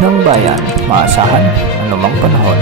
ng bayan, maasahan anumang panahon.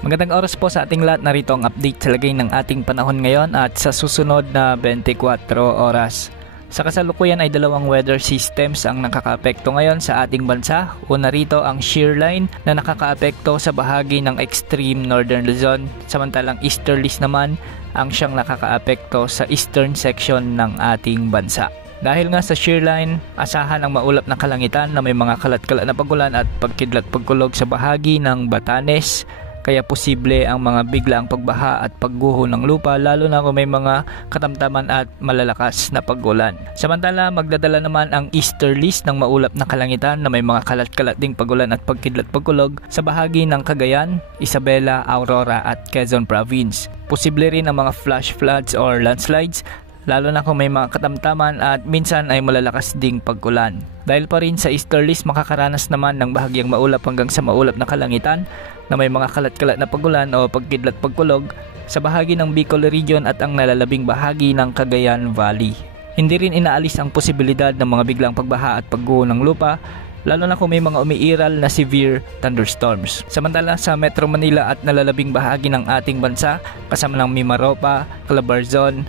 Magandang oras po sa ating lahat. Narito ang update sa lagay ng ating panahon ngayon at sa susunod na 24 oras. Sa kasalukuyan ay dalawang weather systems ang nakakaapekto ngayon sa ating bansa. Una rito ang shear line na nakakaapekto sa bahagi ng extreme northern Luzon, samantalang easterlies naman ang siyang nakakaapekto sa eastern section ng ating bansa. Dahil nga sa shear line, asahan ang maulap na kalangitan na may mga kalat-kalat na pagulan at pagkidlat-pagkulog sa bahagi ng Batanes. Kaya posible ang mga biglaang pagbaha at pagguho ng lupa, lalo na kung may mga katamtaman at malalakas na pagulan. Samantala, magdadala naman ang easterlies ng maulap na kalangitan na may mga kalat-kalat ding pagulan at pagkidlat-pagkulog sa bahagi ng Cagayan, Isabela, Aurora at Quezon Province. Posible rin ang mga flash floods or landslides, lalo na kung may mga katamtaman at minsan ay malalakas ding pag-ulan. Dahil pa rin sa easterlies, makakaranas naman ng bahagyang maulap hanggang sa maulap na kalangitan na may mga kalat-kalat na pag-ulan o pagkidlat-pagkulog sa bahagi ng Bicol Region at ang nalalabing bahagi ng Cagayan Valley. Hindi rin inaalis ang posibilidad ng mga biglang pagbaha at pagguho ng lupa, lalo na kung may mga umiiral na severe thunderstorms. Samantala sa Metro Manila at nalalabing bahagi ng ating bansa, kasama ng Mimaropa, Calabarzon,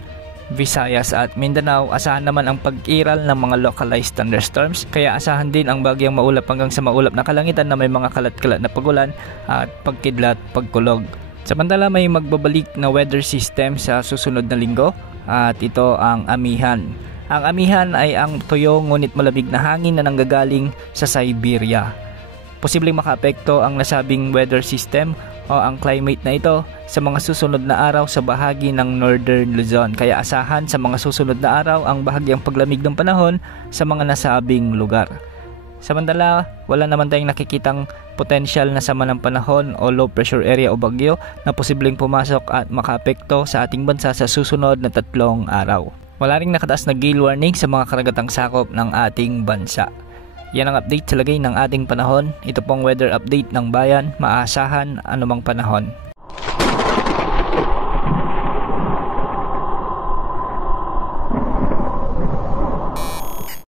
Visayas at Mindanao, asahan naman ang pag-iral ng mga localized thunderstorms, kaya asahan din ang bagyang maulap hanggang sa maulap na kalangitan na may mga kalat-kalat na pagulan at pagkidlat pagkulog. Samantala may magbabalik na weather system sa susunod na linggo at ito ang amihan. Ang amihan ay ang tuyo ngunit malamig na hangin na nanggagaling sa Siberia. Posibleng makaapekto ang nasabing weather system o ang climate na ito sa mga susunod na araw sa bahagi ng Northern Luzon. Kaya asahan sa mga susunod na araw ang bahagyang paglamig ng panahon sa mga nasabing lugar. Samantala, wala naman tayong nakikitang potential na sama ng panahon o low pressure area o bagyo na posibleng pumasok at makaapekto sa ating bansa sa susunod na 3 araw. Wala ring nakataas na gale warning sa mga karagatang sakop ng ating bansa. Yan ang update sa lagay ng ating panahon. Ito pong weather update ng bayan, maasahan anumang panahon.